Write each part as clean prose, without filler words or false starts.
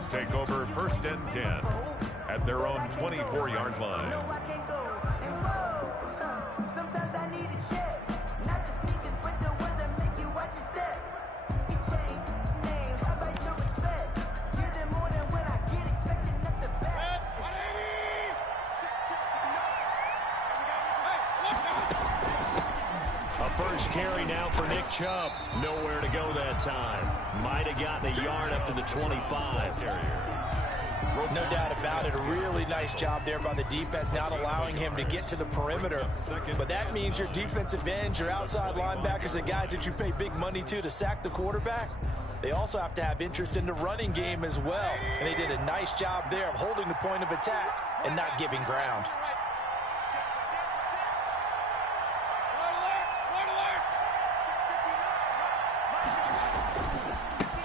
Browns take over 1st and 10 at their own 24-yard line. Sometimes I need a check, not the sneakers, but the ones that make you watch your step. You change name, how about your respect? Give them more than when I get expected, not the best. A first carry now for Nick Chubb. Nowhere to go that time. Might have gotten a yard up to the 25. No doubt about it. A really nice job there by the defense, not allowing him to get to the perimeter. But that means your defensive ends, your outside linebackers, the guys that you pay big money to sack the quarterback, they also have to have interest in the running game as well. And they did a nice job there of holding the point of attack and not giving ground.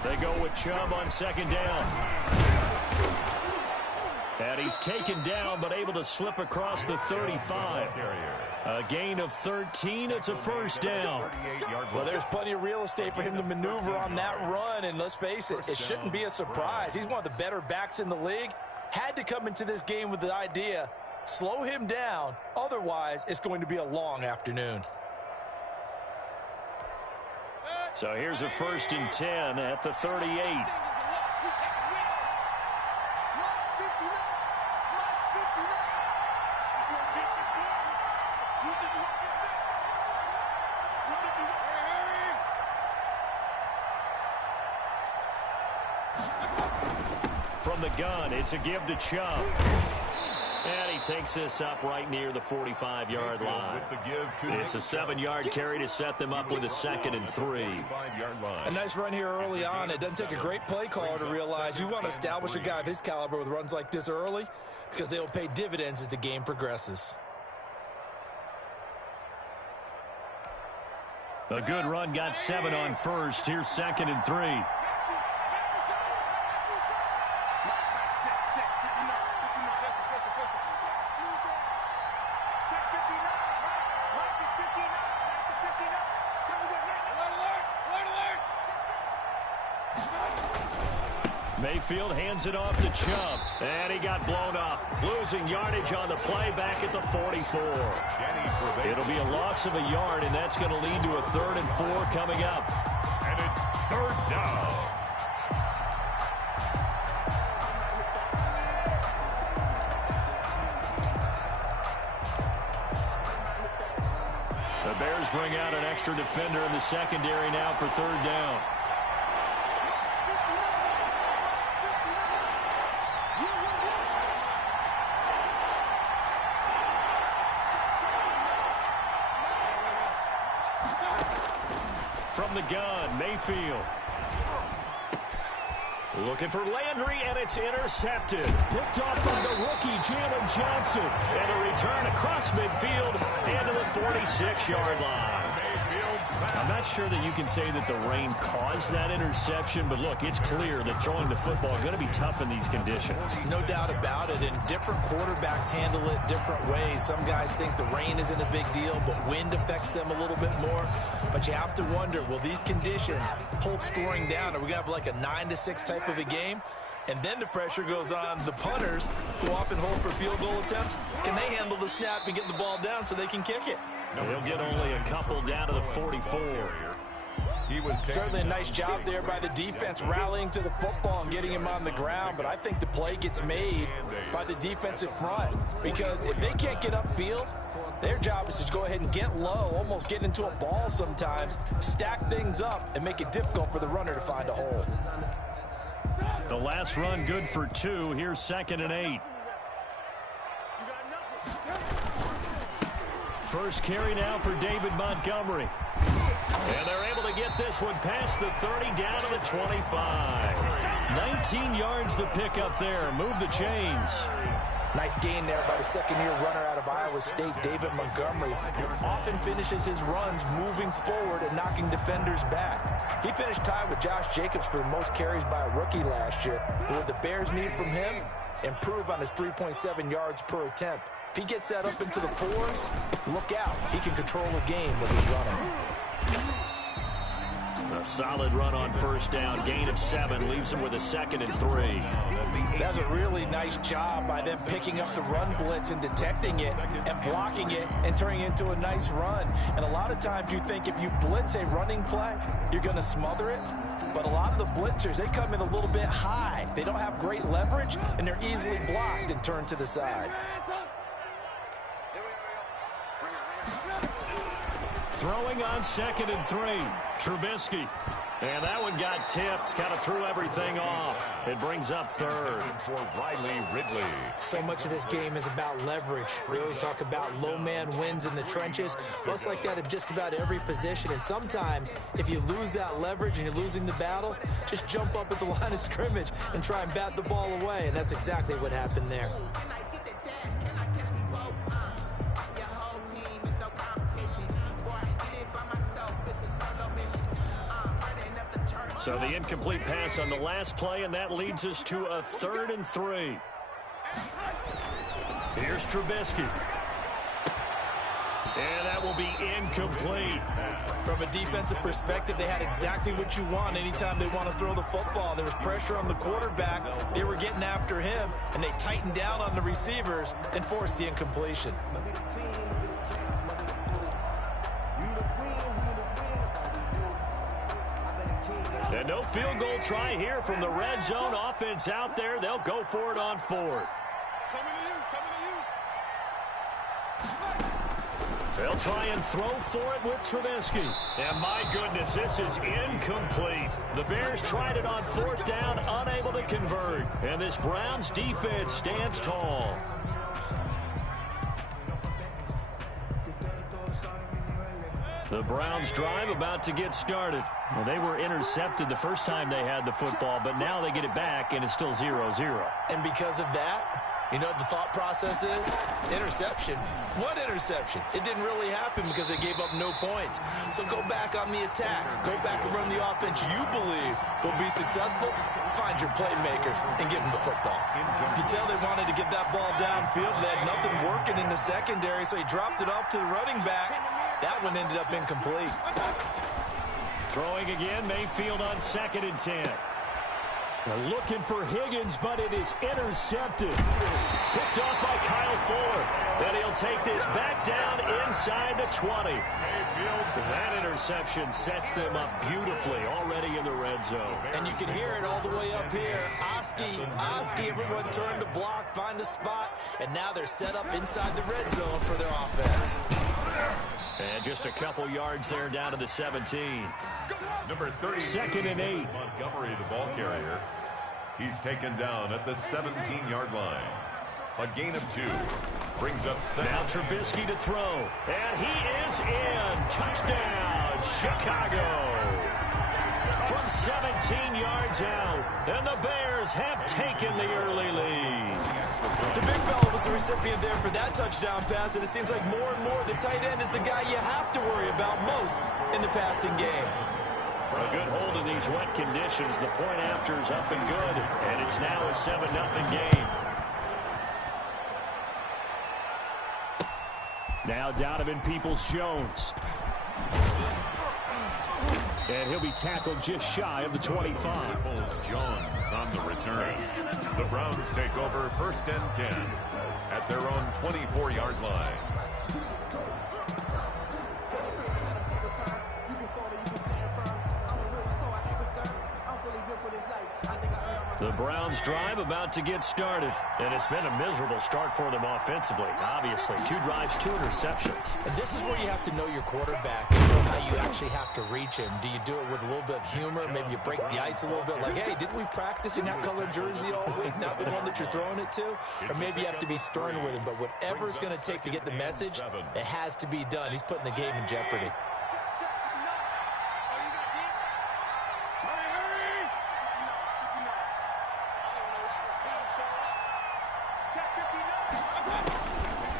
They go with Chubb on 2nd down. And he's taken down, but able to slip across the 35. A gain of 13. It's a first down. Well, there's plenty of real estate for him to maneuver on that run. And let's face it, it shouldn't be a surprise. He's one of the better backs in the league. Had to come into this game with the idea, slow him down. Otherwise, it's going to be a long afternoon. So here's a 1st and 10 at the 38. From the gun, it's a give to Chubb. And he takes this up right near the 45-yard line. It's a 7-yard carry to set them up with a 2nd and 3. A nice run here early on. It doesn't take a great play caller to realize you want to establish a guy of his caliber with runs like this early because they will pay dividends as the game progresses. A good run, got 7 on 1st. Here's 2nd and 3. Mayfield hands it off to Chubb, and he got blown up. Losing yardage on the play back at the 44. It'll be a loss of a yard, and that's going to lead to a 3rd and 4 coming up. And it's 3rd down. The Bears bring out an extra defender in the secondary now for 3rd down. From the gun, Mayfield. Looking for Landry, and it's intercepted. Picked off by the rookie, Jalen Johnson. And a return across midfield into the 46-yard line. I'm not sure that you can say that the rain caused that interception, but look, it's clear that throwing the football is going to be tough in these conditions. No doubt about it, and different quarterbacks handle it different ways. Some guys think the rain isn't a big deal, but wind affects them a little bit more. But you have to wonder, will these conditions hold scoring down? Are we going to have like a 9-6 type of a game? And then the pressure goes on the punters, who often hold for field goal attempts. Can they handle the snap and get the ball down so they can kick it? They'll get only a couple down to the 44. Certainly a nice job there by the defense rallying to the football and getting him on the ground, but I think the play gets made by the defensive front because if they can't get upfield, their job is to go ahead and get low, almost get into a ball sometimes, stack things up, and make it difficult for the runner to find a hole. The last run good for 2. Here's 2nd and 8. First carry now for David Montgomery. And they're able to get this one past the 30 down to the 25. 19 yards the pick up there. Move the chains. Nice gain there by the second-year runner out of Iowa State, David Montgomery, who often finishes his runs moving forward and knocking defenders back. He finished tied with Josh Jacobs for the most carries by a rookie last year. But what the Bears need from him, improve on his 3.7 yards per attempt. If he gets that up into the 4s, look out. He can control the game with his running. Solid run on first down. Gain of 7 leaves them with a 2nd and 3. That's a really nice job by them picking up the run blitz and detecting it and blocking it and turning it into a nice run. And a lot of times you think if you blitz a running play, you're going to smother it. But a lot of the blitzers, they come in a little bit high. They don't have great leverage, and they're easily blocked and turned to the side. Throwing on 2nd and 3. Trubisky. And that one got tipped. Kind of threw everything off. It brings up 3rd. For Riley Ridley. So much of this game is about leverage. We always talk about low man wins in the trenches. Well, it's like that in just about every position. And sometimes, if you lose that leverage and you're losing the battle, just jump up at the line of scrimmage and try and bat the ball away. And that's exactly what happened there. So the incomplete pass on the last play, and that leads us to a 3rd and 3. Here's Trubisky. And that will be incomplete. From a defensive perspective, they had exactly what you want anytime they want to throw the football. There was pressure on the quarterback. They were getting after him, and they tightened down on the receivers and forced the incompletion. And no field goal try here from the red zone offense out there. They'll go for it on 4th. They'll try and throw for it with Trubisky. And my goodness, this is incomplete. The Bears tried it on 4th down, unable to convert. And this Browns defense stands tall. The Browns drive about to get started. Well, they were intercepted the first time they had the football, but now they get it back, and it's still 0-0. And because of that, you know what the thought process is? Interception. What interception? It didn't really happen because they gave up no points. So go back on the attack. Go back and run the offense you believe will be successful. Find your playmakers and give them the football. You can tell they wanted to get that ball downfield. They had nothing working in the secondary, so he dropped it off to the running back. That one ended up incomplete. Throwing again, Mayfield on 2nd and 10. They're looking for Higgins, but it is intercepted. Picked off by Kyle Fuller. And he'll take this back down inside the 20. That interception sets them up beautifully already in the red zone. And you can hear it all the way up here. Oski, everyone turned to block, find a spot, and now they're set up inside the red zone for their offense. And just a couple yards there down to the 17. Number 30. 2nd and 8. Montgomery, the ball carrier. He's taken down at the 17-yard line. A gain of 2. Brings up 7. Now Trubisky to throw. And he is in. Touchdown, Chicago. From 17 yards out. And the Bears have taken the early lead. The big fella was the recipient there for that touchdown pass, and it seems like more and more the tight end is the guy you have to worry about most in the passing game. A good hold in these wet conditions. The point after is up and good, and it's now a 7-0 game. Now Donovan Peoples-Jones. And he'll be tackled just shy of the 25. Peoples-Jones on the return. The Browns take over 1st and 10 at their own 24-yard line. The Browns drive about to get started, and it's been a miserable start for them offensively. Obviously, 2 drives, 2 interceptions. And this is where you have to know your quarterback and know how you actually have to reach him. Do you do it with a little bit of humor? Maybe you break the ice a little bit, like, hey, didn't we practice in that color jersey all week, not the one that you're throwing it to? Or maybe you have to be stern with him, but whatever it's going to take to get the message, it has to be done. He's putting the game in jeopardy.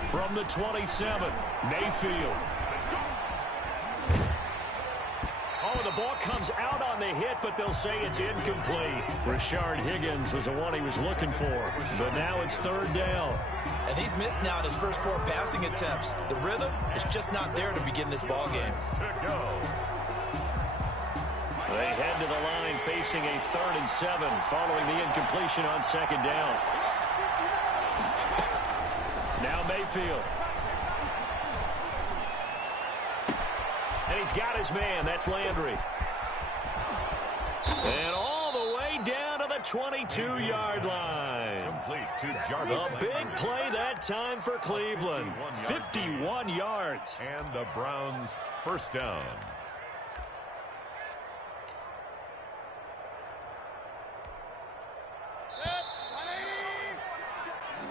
From the 27, Mayfield. Oh, the ball comes out on the hit, but they'll say it's incomplete. Rashard Higgins was the one he was looking for, but now it's 3rd down. And he's missed now in his first 4 passing attempts. The rhythm is just not there to begin this ball game. They head to the line facing a 3rd and 7 following the incompletion on 2nd down. Now Mayfield. And he's got his man. That's Landry. And all the way down to the 22-yard line. Complete to Jarvis. A big play that time for Cleveland. 51 yards. And the Browns first down.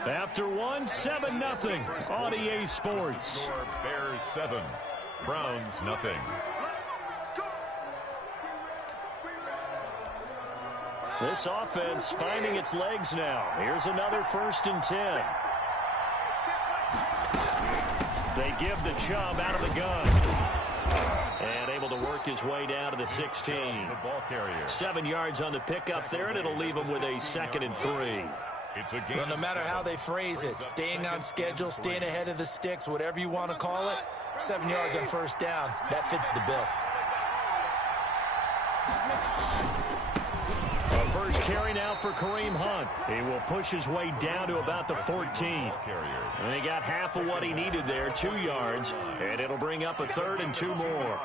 After one, 7-0 on EA Sports. Score Bears 7, Browns nothing. This offense finding its legs now. Here's another 1st and 10. They give the Chubb out of the gun. And able to work his way down to the 16. The ball carrier. 7 yards on the pickup there, and it'll leave him with a 2nd and 3. It's a game. Well, no matter how they phrase it, staying on schedule, staying ahead of the sticks, whatever you want to call it, 7 yards on 1st down, that fits the bill. A first carry now for Kareem Hunt. He will push his way down to about the 14. And he got half of what he needed there, 2 yards, and it'll bring up a 3rd and 2 more.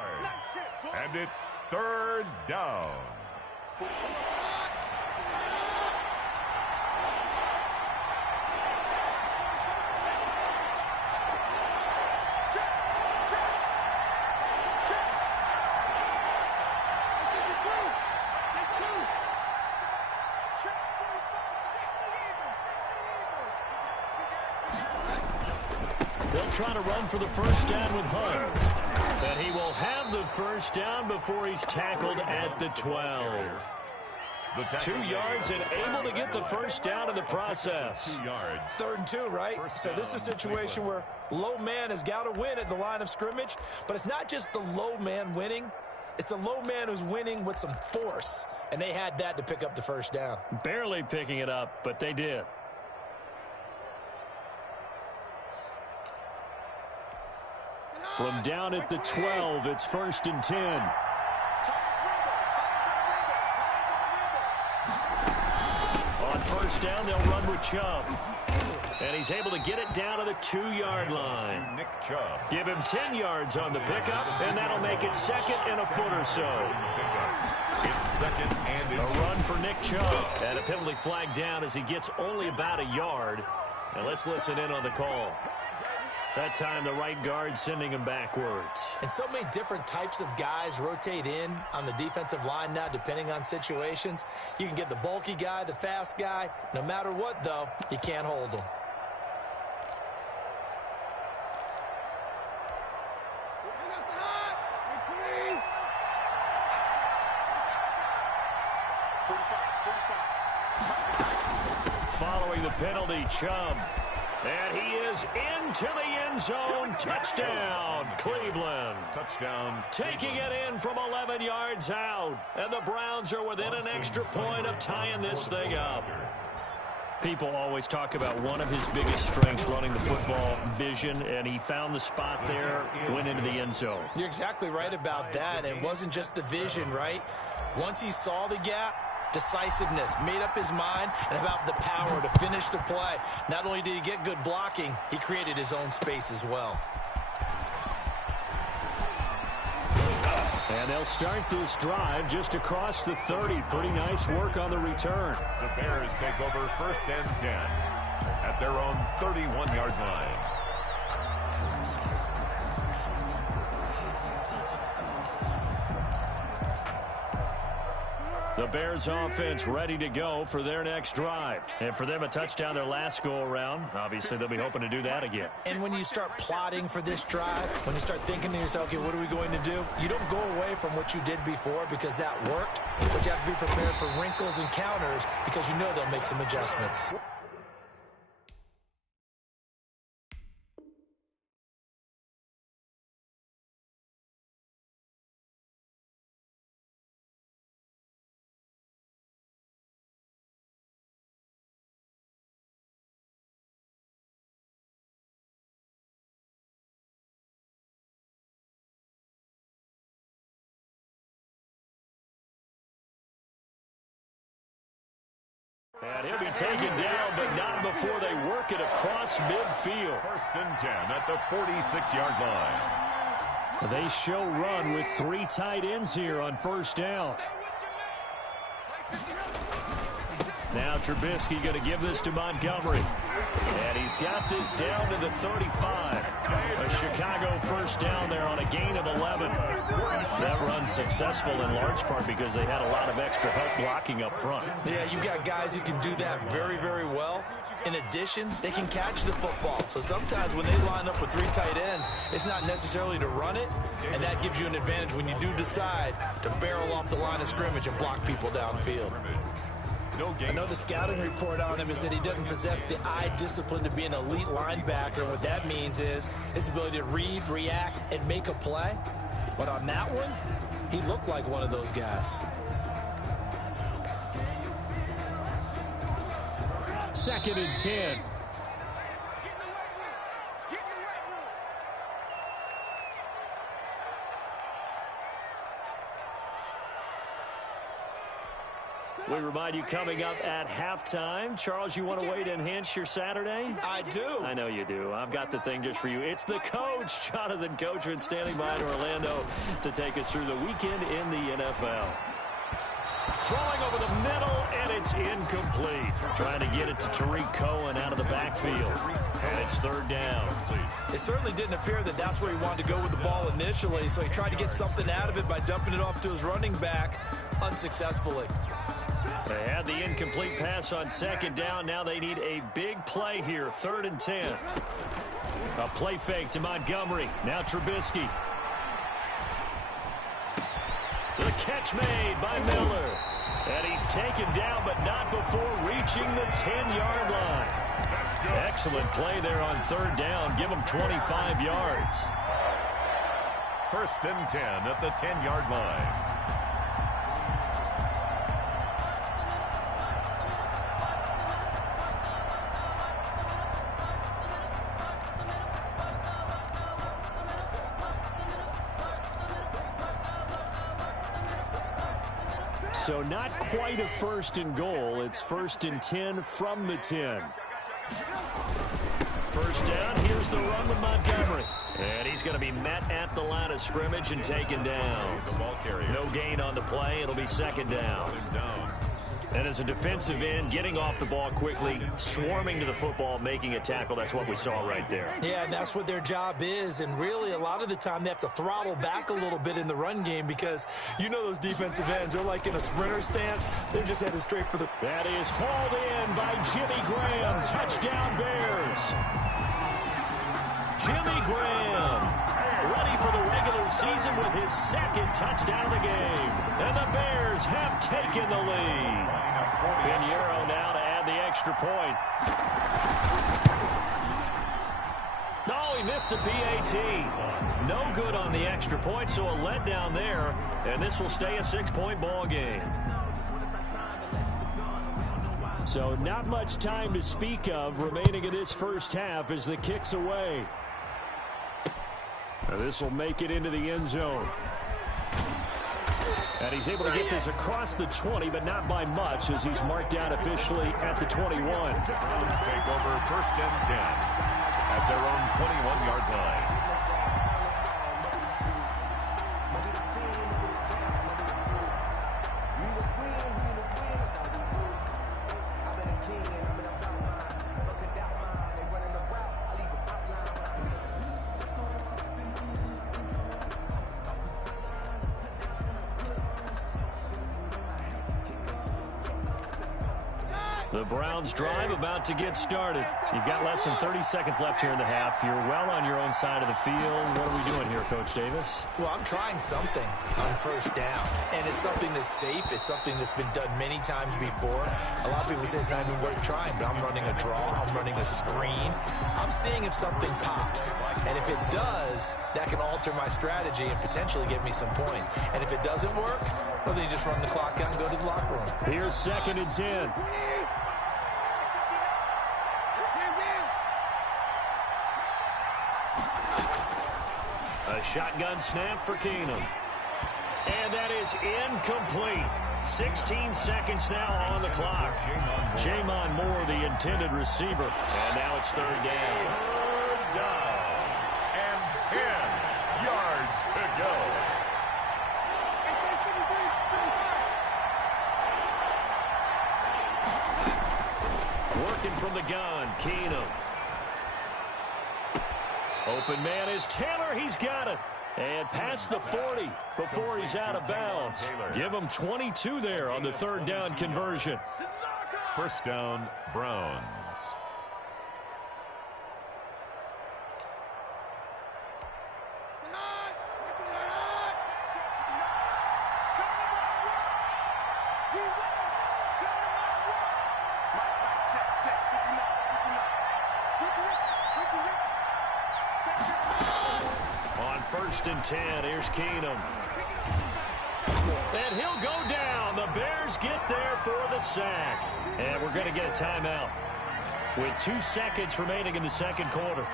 And it's 3rd down. They'll try to run for the first down with Hunt. And he will have the first down before he's tackled at the 12. 2 yards and able to get the first down in the process. 2 yards. 3rd and 2, right? So this is a situation where low man has got to win at the line of scrimmage, but it's not just the low man winning. It's the low man who's winning with some force, and they had that to pick up the first down. Barely picking it up, but they did. From down at the 12, it's 1st and 10. On first down, they'll run with Chubb. And he's able to get it down to the 2-yard line. Nick Chubb. Give him 10 yards on the pickup, and that'll make it 2nd and a foot or so. It's 2nd and A run for Nick Chubb. And a penalty flag down as he gets only about a yard. And let's listen in on the call. That time, the right guard sending him backwards. And so many different types of guys rotate in on the defensive line now, depending on situations. You can get the bulky guy, the fast guy. No matter what, though, you can't hold them. Following the penalty, Chubb. And he is into the end zone. Touchdown, Cleveland. touchdown. Taking it in from 11 yards out. And the Browns are within an extra point of tying this thing up. People always talk about one of his biggest strengths running the football, vision, and he found the spot there, went into the end zone. You're exactly right about that. It wasn't just the vision, right? Once he saw the gap, decisiveness, made up his mind, and about the power to finish the play. Not only did he get good blocking, he created his own space as well. And they'll start this drive just across the 30. Pretty nice work on the return. The Bears take over 1st and 10 at their own 31-yard line. The Bears offense ready to go for their next drive. And for them, a touchdown their last go-around. Obviously, they'll be hoping to do that again. And when you start plotting for this drive, when you start thinking to yourself, okay, what are we going to do? You don't go away from what you did before because that worked, but you have to be prepared for wrinkles and counters because you know they'll make some adjustments. And he'll be taken down, but not before they work it across midfield. 1st and 10 at the 46-yard line. They show run with 3 tight ends here on 1st down. Now Trubisky going to give this to Montgomery. And he's got this down to the 35. A Chicago 1st down there on a gain of 11. That run's successful in large part because they had a lot of extra help blocking up front. Yeah, you've got guys who can do that very, very well. In addition, they can catch the football. So sometimes when they line up with 3 tight ends, it's not necessarily to run it, and that gives you an advantage when you do decide to barrel off the line of scrimmage and block people downfield. I know the scouting report on him is that he doesn't possess the eye discipline to be an elite linebacker. What that means is his ability to read, react, and make a play. But on that one, he looked like one of those guys. 2nd and 10. We remind you coming up at halftime. Charles, you want a way to enhance your Saturday? I do. I know you do. I've got the thing just for you. It's the coach, Jonathan Coachman, standing by in Orlando to take us through the weekend in the NFL. Throwing over the middle, and it's incomplete. Trying to get it to Tariq Cohen out of the backfield. And it's 3rd down. It certainly didn't appear that that's where he wanted to go with the ball initially, so he tried to get something out of it by dumping it off to his running back unsuccessfully. They had the incomplete pass on 2nd down. Now they need a big play here. 3rd and 10. A play fake to Montgomery. Now Trubisky. The catch made by Miller. And he's taken down, but not before reaching the 10-yard line. Excellent play there on 3rd down. Give him 25 yards. 1st and 10 at the 10-yard line. So not quite a 1st and goal. It's 1st and 10 from the 10. 1st down. Here's the run with Montgomery. And he's going to be met at the line of scrimmage and taken down. No gain on the play. It'll be 2nd down. And as a defensive end, getting off the ball quickly, swarming to the football, making a tackle, that's what we saw right there. Yeah, and that's what their job is. And really, a lot of the time, they have to throttle back a little bit in the run game because you know those defensive ends, they're like in a sprinter stance. They're just headed straight for the... That is hauled in by Jimmy Graham. Touchdown, Bears. Jimmy Graham, ready for the regular season with his 2nd touchdown of the game. And the Bears have taken the lead. Pinheiro now to add the extra point. Oh, he missed the PAT. No good on the extra point, so a letdown there. And this will stay a 6-point ball game. So not much time to speak of remaining in this 1st half as the kick's away. Now this will make it into the end zone. And he's able to get this across the 20, but not by much as he's marked down officially at the 21. Take over 1st and 10 at their own 21-yard line. The Browns drive about to get started. You've got less than 30 seconds left here in the half. You're well on your own side of the field. What are we doing here, Coach Davis? Well, I'm trying something on 1st down. And it's something that's safe. It's something that's been done many times before. A lot of people say it's not even worth trying, but I'm running a draw. I'm running a screen. I'm seeing if something pops. And if it does, that can alter my strategy and potentially get me some points. And if it doesn't work, well, then you just run the clock out and go to the locker room. Here's 2nd and 10. A shotgun snap for Keenum. And that is incomplete. 16 seconds now on the clock. Jamon Moore, the intended receiver. And now it's third down. Third down. And 10 yards to go. Working from the gun, Keenum. Open man is Taylor. He's got it. And past the 40 before he's out of bounds. Give him 22 there on the third down conversion. First down, Browns. First and 10. Here's Keenum. And he'll go down. The Bears get there for the sack. And we're going to get a timeout with 2 seconds remaining in the second quarter.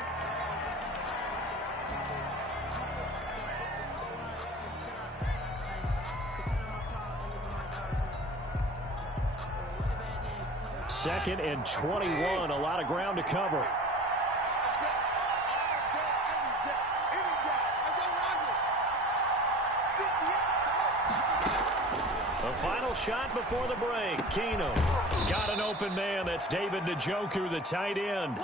Second and 21. A lot of ground to cover. The final shot before the break. Keenum got an open man. That's David Njoku, the tight end.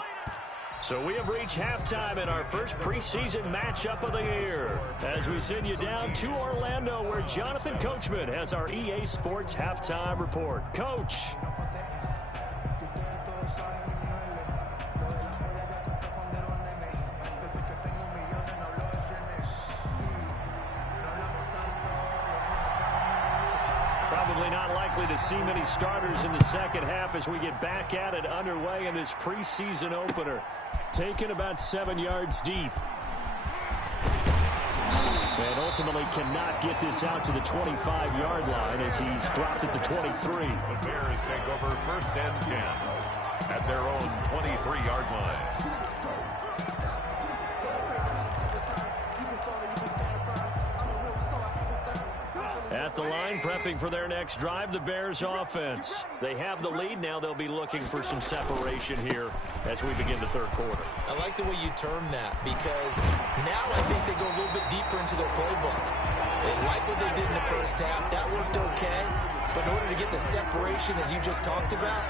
So we have reached halftime in our first preseason matchup of the year as we send you down to Orlando where Jonathan Coachman has our EA Sports halftime report. Coach. Probably not likely to see many starters in the second half as we get back at it underway in this preseason opener. Taken about 7 yards deep. And ultimately cannot get this out to the 25-yard line as he's dropped at the 23. The Bears take over first and 10 at their own 23-yard line. At the line, prepping for their next drive, the Bears offense. They have the lead. Now they'll be looking for some separation here as we begin the third quarter. I like the way you term that because now I think they go a little bit deeper into their playbook. They like what they did in the first half. That worked okay. But in order to get the separation that you just talked about,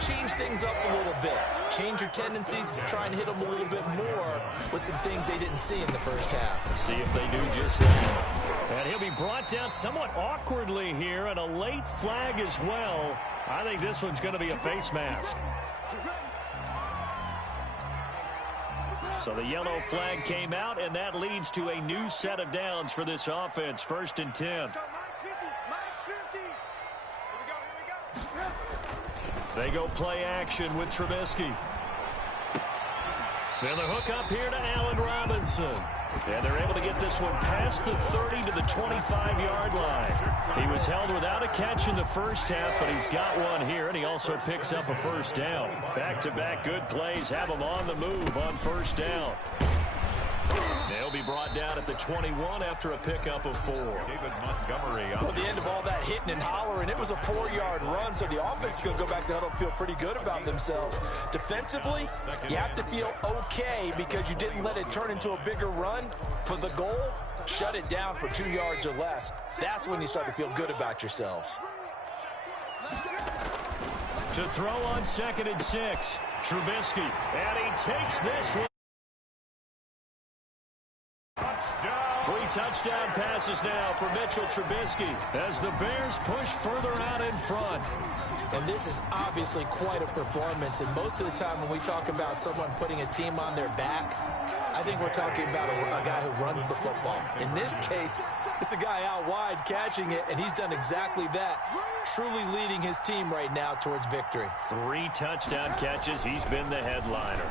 change things up a little bit. Change your tendencies, try and hit them a little bit more with some things they didn't see in the first half. See if they do just that. And he'll be brought down somewhat awkwardly here, and a late flag as well. I think this one's going to be a face mask. So the yellow flag came out, and that leads to a new set of downs for this offense. First and 10. They go play action with Trubisky. Then the hook up here to Allen Robinson. And they're able to get this one past the 30 to the 25-yard line. He was held without a catch in the first half, but he's got one here, and he also picks up a first down. Back-to-back good plays have him on the move on first down. They'll be brought down at the 21 after a pickup of 4. David Montgomery. Well, the end of all that hitting and hollering, it was a 4-yard run, so the offense is going to go back to huddle and feel pretty good about themselves. Defensively, you have to feel okay because you didn't let it turn into a bigger run, but the goal, shut it down for 2 yards or less. That's when you start to feel good about yourselves. To throw on 2nd and 6, Trubisky, and he takes this one. 3 touchdown passes now for Mitchell Trubisky as the Bears push further out in front. And this is obviously quite a performance, and most of the time when we talk about someone putting a team on their back, I think we're talking about a guy who runs the football. In this case, it's a guy out wide catching it, and he's done exactly that, truly leading his team right now towards victory. 3 touchdown catches. He's been the headliner.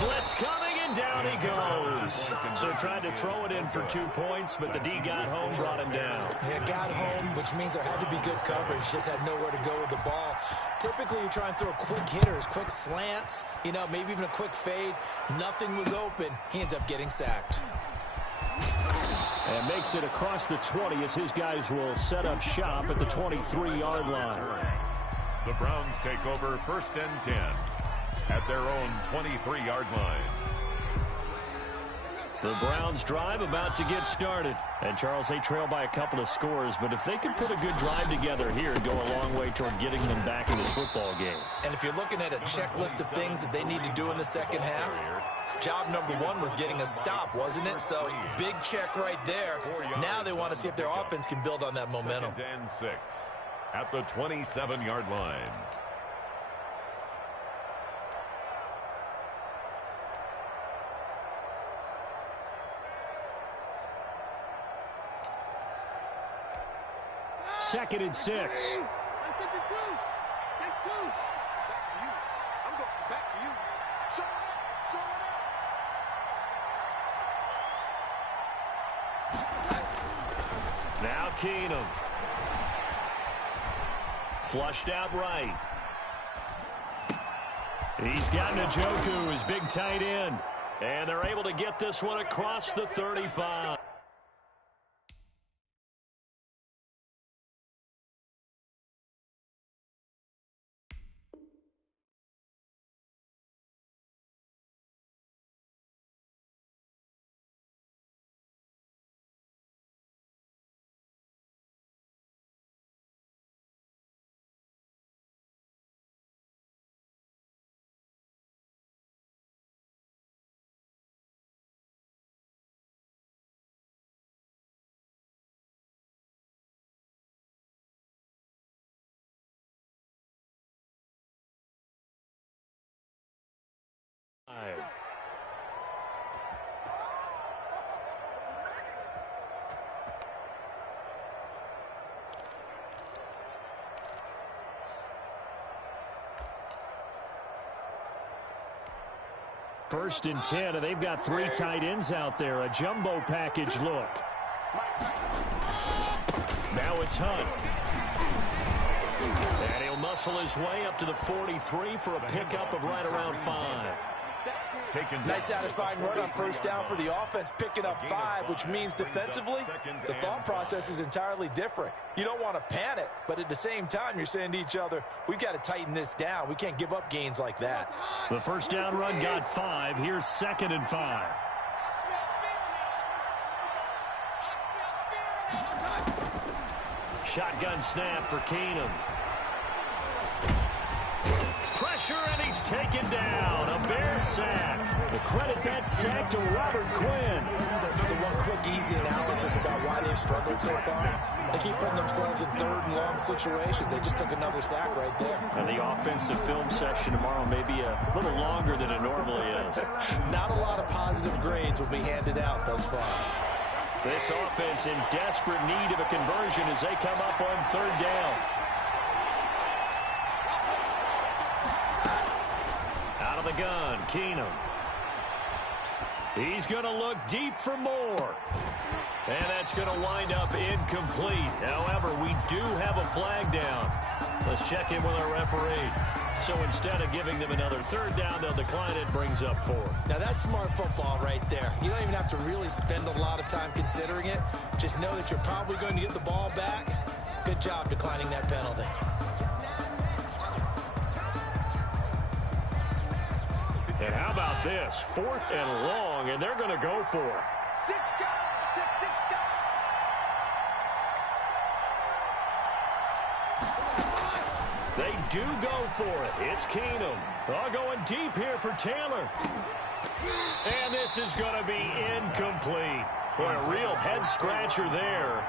Blitz coming, and down he goes. So tried to throw it in for 2 points, but the D got home, brought him down. Yeah, got home, which means there had to be good coverage. Just had nowhere to go with the ball. Typically, you try and throw quick hitters, quick slants, you know, maybe even a quick fade. Nothing was open. He ends up getting sacked. And makes it across the 20 as his guys will set up shop at the 23-yard line. The Browns take over 1st and 10 at their own 23-yard line. The Browns drive about to get started. And, Charles, they trail by a couple of scores, but if they can put a good drive together here and go a long way toward getting them back in this football game. And if you're looking at a checklist of things that they need to do in the second half, job number one was getting a stop, wasn't it? So, big check right there. Now they want to see if their offense can build on that momentum. 2nd and 6 at the 27-yard line. Second and 6. Back to you. I'm going back to you. Show it up. Now Keenum. Flushed out right. He's got Njoku, his big tight end. And they're able to get this one across the 35. First and 10, and they've got 3 tight ends out there. A jumbo package look. Now it's Hunt. And he'll muscle his way up to the 43 for a pickup of right around 5. Nice satisfying run on first down for the offense, picking up 5, which means defensively, the thought process is entirely different. You don't want to panic, but at the same time, you're saying to each other, we've got to tighten this down. We can't give up gains like that. The first down run got 5. Here's 2nd and 5. Shotgun snap for Keenum. Pressure, and he's taken down. A Bear sack. We'll credit that sack to Robert Quinn. So one quick, easy analysis about why they've struggled so far. They keep putting themselves in 3rd and long situations. They just took another sack right there. And the offensive film session tomorrow may be a little longer than it normally is. Not a lot of positive grades will be handed out thus far. This offense in desperate need of a conversion as they come up on 3rd down. Out of the gun, Keenum. He's going to look deep for more. And that's going to wind up incomplete. However, we do have a flag down. Let's check in with our referee. So instead of giving them another 3rd down, they'll decline it, brings up 4. Now that's smart football right there. You don't even have to really spend a lot of time considering it. Just know that you're probably going to get the ball back. Good job declining that penalty. And how about this? 4th and long, and they're going to go for it. 6 guys. 6 guys. They do go for it. It's Keenum. Oh, going deep here for Taylor. And this is going to be incomplete. Boy, a real head-scratcher there.